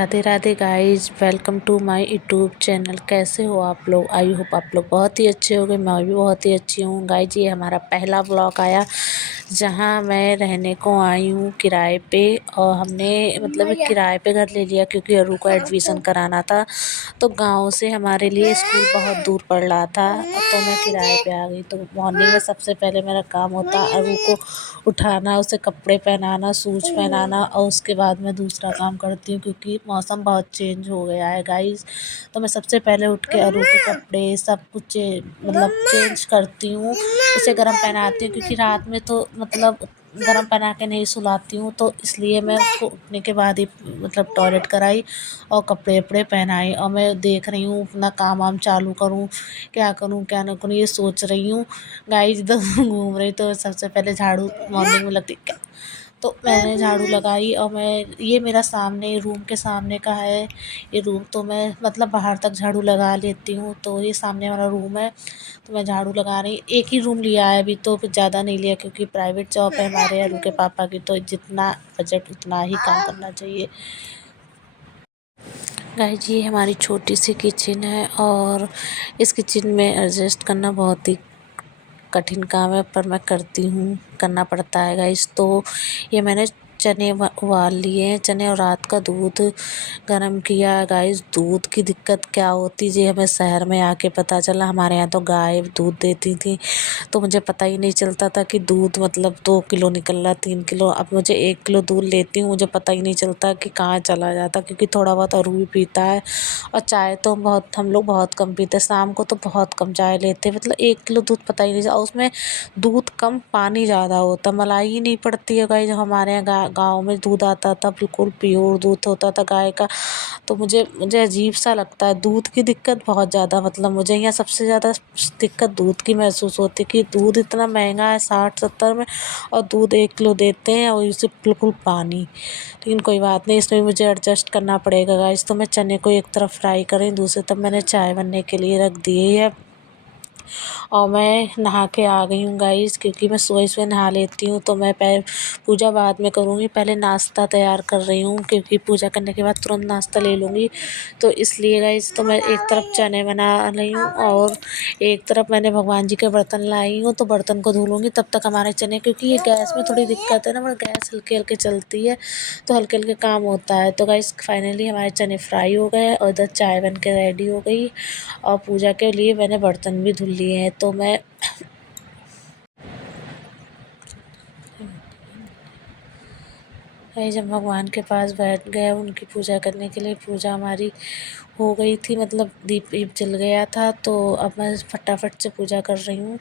Radhe Radhe guys, welcome to my YouTube channel. कैसे हो आप लोग? आई होप आप लोग बहुत ही अच्छे होंगे। मैं भी बहुत ही अच्छी हूँ गाइस। ये हमारा पहला ब्लॉग आया जहाँ मैं रहने को आई हूँ किराए पे। और हमने मतलब किराए पे घर ले लिया क्योंकि अरू को एडमिशन कराना था। तो गांव से हमारे लिए स्कूल बहुत दूर पड़ रहा था, तो मैं किराए पे आ गई। तो मॉर्निंग में सबसे पहले मेरा काम होता है अरू को उठाना, उसे कपड़े पहनाना, शूज पहनाना, और उसके बाद मैं दूसरा काम करती हूँ क्योंकि मौसम बहुत चेंज हो गया है गाइस। तो मैं सबसे पहले उठ के अरू के कपड़े सब कुछ मतलब चेंज करती हूँ, उसे गर्म पहनाती हूँ क्योंकि रात में तो मतलब गर्म पहना के नहीं सुलाती हूँ। तो इसलिए मैं उसको उठने के बाद ही मतलब टॉयलेट कराई और कपड़े वपड़े पहनाए। और मैं देख रही हूँ अपना काम वाम चालू करूँ, क्या करूँ क्या ना करूँ ये सोच रही हूँ गाइस। इधर घूम रही तो सबसे पहले झाड़ू मॉर्निंग में लगती क्या, तो मैंने झाड़ू लगाई। और मैं ये मेरा सामने रूम के सामने का है ये रूम, तो मैं मतलब बाहर तक झाड़ू लगा लेती हूँ। तो ये सामने वाला रूम है, तो मैं झाड़ू लगा रही। एक ही रूम लिया है अभी, तो कुछ ज़्यादा नहीं लिया क्योंकि प्राइवेट जॉब है हमारे अरू के पापा की, तो जितना बजट उतना ही काम करना चाहिए गाइस। ये हमारी छोटी सी किचन है और इस किचन में एडजस्ट करना बहुत ही कठिन काम है, पर मैं करती हूँ, करना पड़ता है गाइस। तो ये मैंने चने उबाल लिए हैं, चने और रात का दूध गरम किया है गाइस। दूध की दिक्कत क्या होती है हमें शहर में आके पता चला। हमारे यहाँ तो गाय दूध देती थी, तो मुझे पता ही नहीं चलता था कि दूध मतलब 2 किलो निकल रहा 3 किलो। अब मुझे 1 किलो दूध लेती हूँ, मुझे पता ही नहीं चलता कि कहाँ चला जाता, क्योंकि थोड़ा बहुत अरू भी पीता है। और चाय तो हम लोग बहुत कम पीते, शाम को तो बहुत कम चाय लेते, मतलब 1 किलो दूध पता ही नहीं चला। उसमें दूध कम पानी ज़्यादा होता, मलाई ही नहीं पड़ती है गाइस। हमारे यहाँ गाँव में दूध आता था, बिल्कुल प्योर दूध होता था गाय का। तो मुझे अजीब सा लगता है, दूध की दिक्कत बहुत ज़्यादा, मतलब मुझे यहाँ सबसे ज़्यादा दिक्कत दूध की महसूस होती है कि दूध इतना महंगा है 60-70 में, और दूध 1 किलो देते हैं और इसे बिल्कुल पानी। लेकिन कोई बात नहीं, इसमें मुझे एडजस्ट करना पड़ेगा गाइस। तो मैं चने को एक तरफ फ्राई करें, दूसरी तरफ मैंने चाय बनने के लिए रख दी है। और मैं नहा के आ गई हूँ गाइस, क्योंकि मैं सुबह नहा लेती हूँ। तो मैं पूजा बाद में करूँगी, पहले नाश्ता तैयार कर रही हूँ क्योंकि पूजा करने के बाद तुरंत नाश्ता ले लूँगी। तो इसलिए गाइस, तो मैं एक तरफ चने बना रही हूँ और एक तरफ मैंने भगवान जी के बर्तन लाई हूँ, तो बर्तन को धो लूँगी तब तक हमारे चने, क्योंकि ये गैस में थोड़ी दिक्कत है ना, मतलब गैस हल्के हल्के चलती है तो हल्के हल्के काम होता है। तो गाइस फाइनली हमारे चने फ्राई हो गए और इधर चाय बन के रेडी हो गई। और पूजा के लिए मैंने बर्तन भी धुल लिए हैं। तो मैं जब भगवान के पास बैठ गया उनकी पूजा करने के लिए, पूजा हमारी हो गई थी, मतलब दीप वीप जल गया था। तो अब मैं फटाफट से पूजा कर रही हूँ।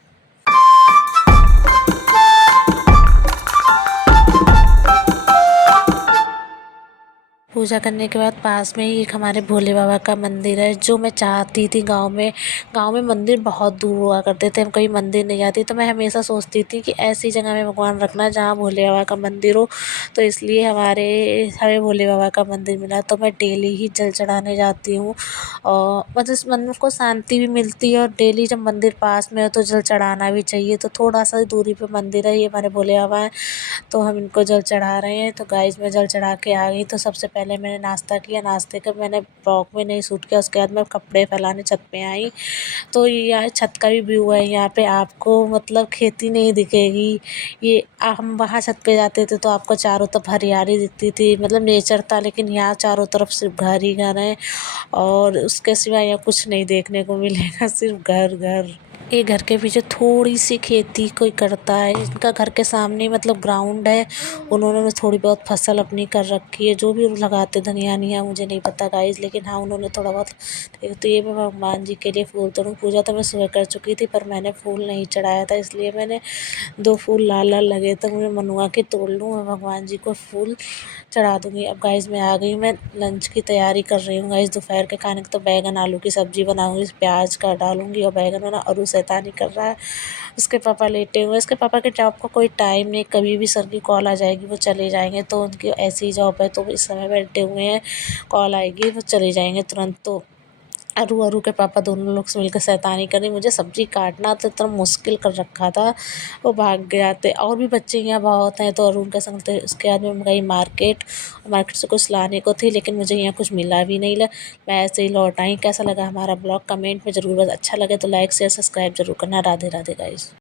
पूजा करने के बाद पास में ही एक हमारे भोले बाबा का मंदिर है, जो मैं चाहती थी। गांव में मंदिर बहुत दूर हुआ करते थे, हम कहीं मंदिर नहीं जाती, तो मैं हमेशा सोचती थी कि ऐसी जगह में भगवान रखना जहाँ भोले बाबा का मंदिर हो। तो इसलिए हमें भोले बाबा का मंदिर मिला, तो मैं डेली ही जल चढ़ाने जाती हूँ। और मतलब मन को शांति भी मिलती है, और डेली जब मंदिर पास में हो तो जल चढ़ाना भी चाहिए। तो थोड़ा सा दूरी पर मंदिर है, ये हमारे भोले बाबा हैं, तो हम इनको जल चढ़ा रहे हैं। तो गाइस मैं जल चढ़ा के आ गई। तो सबसे पहले मैंने नाश्ता किया, नाश्ते का मैंने ब्लॉग में नहीं शूट किया। उसके बाद मैं कपड़े फैलाने छत पे आई। तो ये यहाँ छत का भी व्यू है, यहाँ पे आपको मतलब खेती नहीं दिखेगी। ये हम वहाँ छत पे जाते थे तो आपको चारों तरफ हरियाली दिखती थी, मतलब नेचर था। लेकिन यहाँ चारों तरफ सिर्फ घर ही घर हैं, और उसके सिवा यहाँ कुछ नहीं देखने को मिलेगा, सिर्फ घर घर। ये घर के पीछे थोड़ी सी खेती कोई करता है, इनका घर के सामने मतलब ग्राउंड है, उन्होंने थोड़ी बहुत फसल अपनी कर रखी है, जो भी लगाते धनिया वनिया मुझे नहीं पता गाइस, लेकिन हाँ उन्होंने थोड़ा बहुत। तो ये मैं भगवान जी के लिए फूल तोड़ूँ। पूजा तो मैं सुबह कर चुकी थी, पर मैंने फूल नहीं चढ़ाया था, इसलिए मैंने 2 फूल लाल लाल लगे तो मुझे मन हुआ कि तोड़ लूँ और भगवान जी को फूल चढ़ा दूँगी। अब गाइस मैं आ गई, मैं लंच की तैयारी कर रही हूँ गाइस। दोपहर के खाने को तो बैंगन आलू की सब्ज़ी बनाऊँगी, प्याज का डालूँगी और बैंगन बना। और शैतानी कर रहा है, उसके पापा लेटे हुए। उसके पापा के जॉब का कोई टाइम नहीं, कभी भी सर की कॉल आ जाएगी वो चले जाएंगे, तो उनकी ऐसी जॉब है, तो इस समय बैठे हुए हैं, कॉल आएगी वो चले जाएंगे तुरंत। तो अरू अरू के पापा दोनों लोग से मिलकर शैतानी करी, मुझे सब्ज़ी काटना तो इतना मुश्किल कर रखा था। वो भाग गया थे और भी बच्चे यहाँ बहुत हैं तो अरुण के संग थे। उसके बाद मैं गई मार्केट, मार्केट से कुछ लाने को थी लेकिन मुझे यहाँ कुछ मिला भी नहीं। मैं ऐसे ही लौट आई। कैसा लगा हमारा ब्लॉग कमेंट में ज़रूर, अच्छा लगे तो लाइक शेयर सब्सक्राइब ज़रूर करना। राधे राधे गाइस।